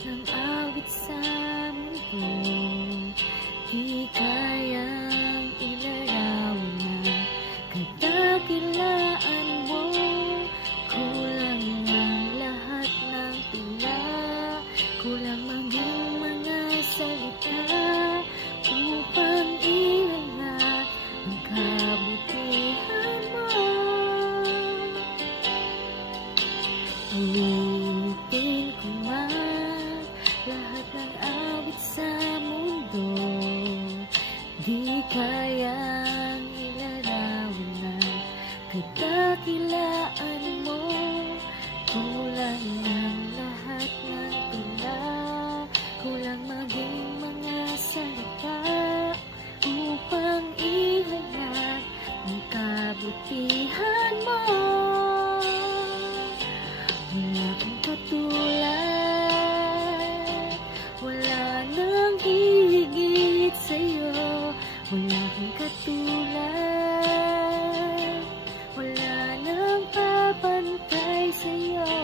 ng awit sa mundo, di kayang ilarawan na kadakilaan mo. Kulang ang lahat ng tula, kulang maging mga salita upang ihangat ang kabutihan mo. Ulitin ko man lahat ng awit sa mundo, di kayang ilarawan na kadakilaan mo. Kulang ang lahat ng tula, kulang maging mga salita upang ihangat ang kabutihan mo. Wala kang katulad, wala nang hihigit sa'yo. Wala kang katulad, wala nang papantay sa'yo.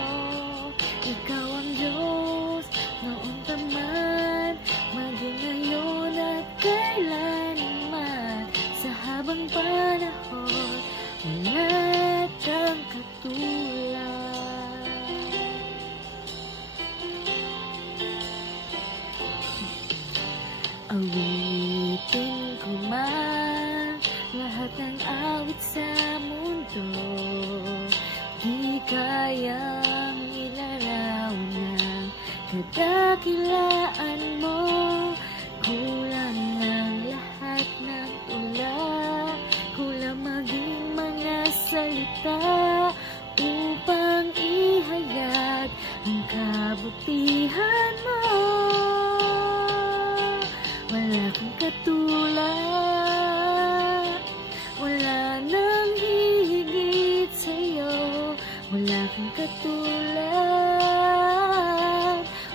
Ikaw ang Diyos, noon pa man, maging ngayon at kailanman. Sa habang panahon, wala kang katulad. Awitin ko man lahat ng awit sa mundo, di kayang ilarawan ng kadakilaan mo. Kulang ang lahat ng tula, kulang maging mga salita upang ihayag ang kabutihan mo. Wala kang katulad, wala nang hihigit sa'yo. Wala kang katulad,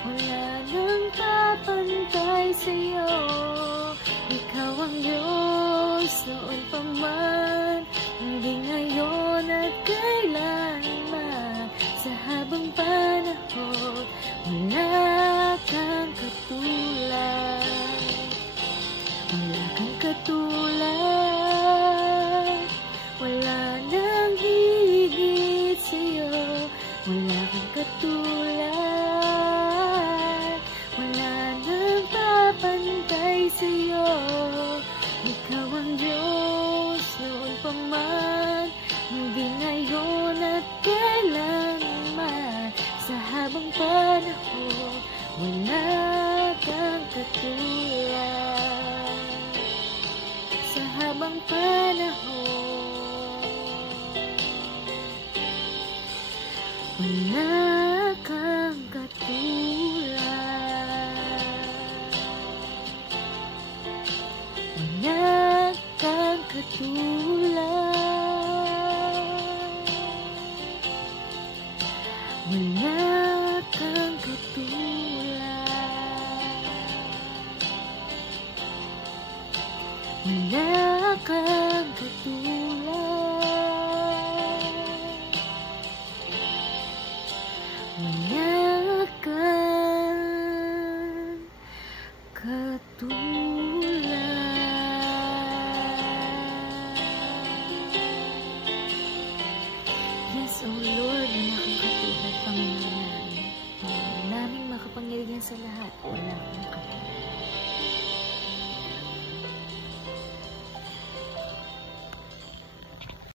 wala nang papantay sa'yo. Ikaw ang Diyos, noon pa man, hindi ngayon at kailanman. Sa habang panahon, wala kang katulad. Wala kang katulad, wala nang higit sa'yo. Wala kang katulad, wala nang papantay sa'yo. Ikaw ang Diyos, noon pa man, hindi ngayon at kailanman. Sa habang panahon, wala kang katulad. Sa habang panahon, wala kang katulad. Wala kang katulad. Wala kang katulad. Wala kang katulad. Wala kang katulad. Yes, O Lord, wala kang katulad, Panginoon namin. Panginoon naming makapangyarihan sa lahat, wala kang katulad.